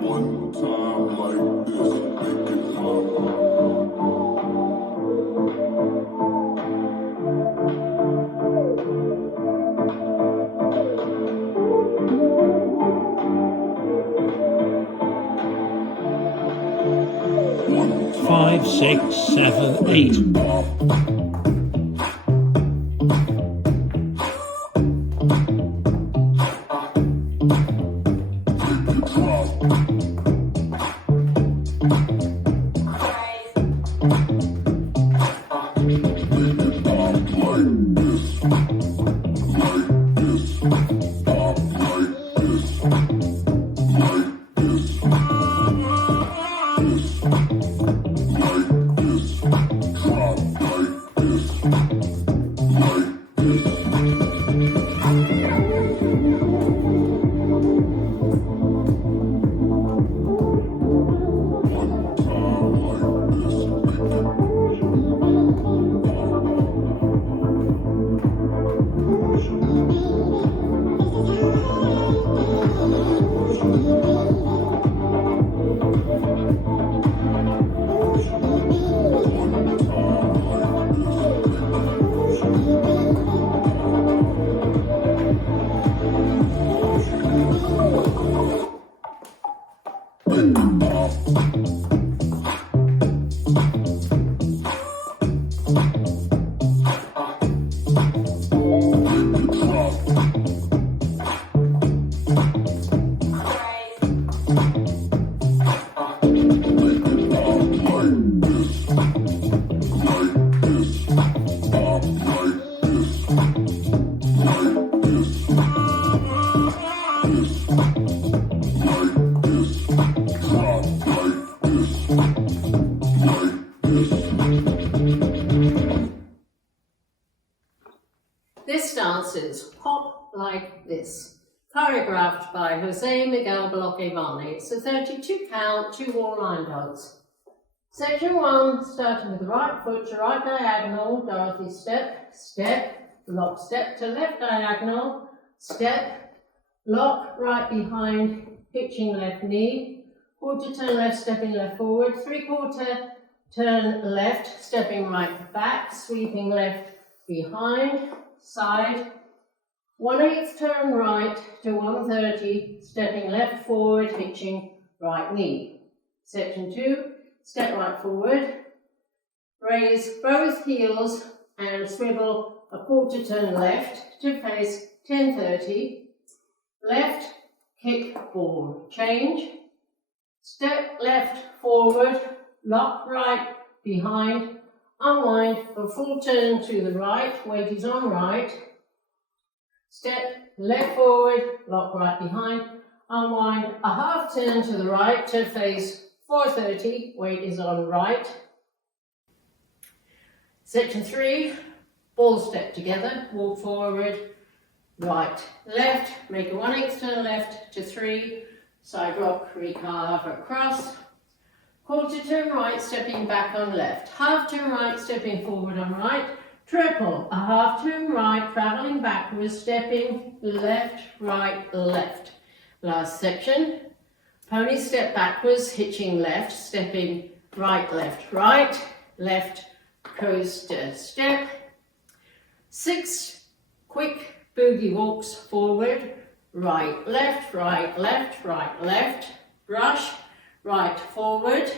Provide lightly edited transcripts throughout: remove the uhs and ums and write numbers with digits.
One time like this, make it hot. 5, 6, 7, 8. This dance is Hop Like This, choreographed by Jose Miguel Bloquevani. It's a 32 count, 2 wall line dance. Section 1, starting with the right foot to right diagonal, Dorothy step, step, lock step to left diagonal, step, lock right behind, pitching left knee, quarter turn left, stepping left forward, 3/4 turn left, stepping right back, sweeping left behind, side, 1/8 turn right to 130, stepping left forward, hitching right knee. Section 2, step right forward, raise both heels and swivel a quarter turn left to face 1030, left, kick, ball, change, step left forward, lock right behind, unwind a full turn to the right, weight is on right, step left forward, lock right behind, unwind a half turn to the right to face 430, weight is on right. Section 3, ball step together, walk forward, right, left, make a 1/8 turn left to 3, side rock, recarve across, quarter turn right, stepping back on left, half turn right, stepping forward on right, triple, a half turn right, travelling backwards, stepping left, right, left. Last section, pony step backwards, hitching left, stepping right, left, left, coaster step. 6 quick boogie walks forward, right, left, brush, right forward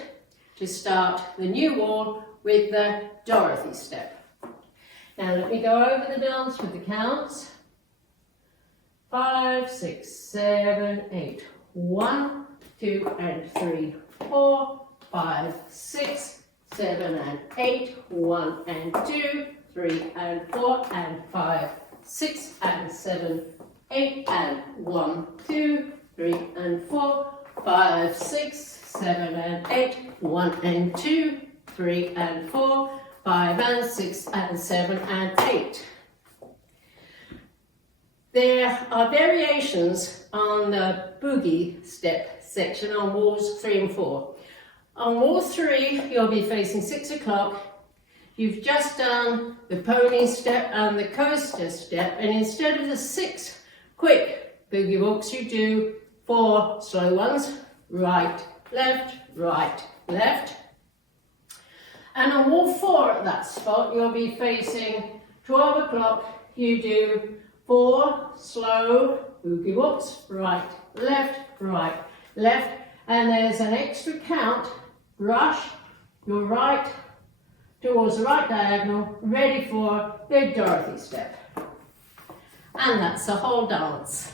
to start the new wall with the Dorothy step. Now let me go over the dance with the counts. 5, 6, 7, 8. 1, 2 and 3, 4, 5, 6, 7 and 8. 1 and 2, 3 and 4 and 5, 6 and 7, 8 and 1, 2, 3 and 4, 5, 6, 7 and 8. 1 and 2, 3 and 4, 5 and 6 and 7 and 8. There are variations on the boogie step section on walls 3 and 4. On wall 3, you'll be facing 6 o'clock. You've just done the pony step and the coaster step, and instead of the 6 quick boogie walks, you do 4 slow ones, right, left, left. And on wall 4 at that spot, you'll be facing 12 o'clock. You do 4 slow boogie walks, right, left, and there's an extra count, rush, your right, towards the right diagonal, ready for the Dorothy step. And that's the whole dance.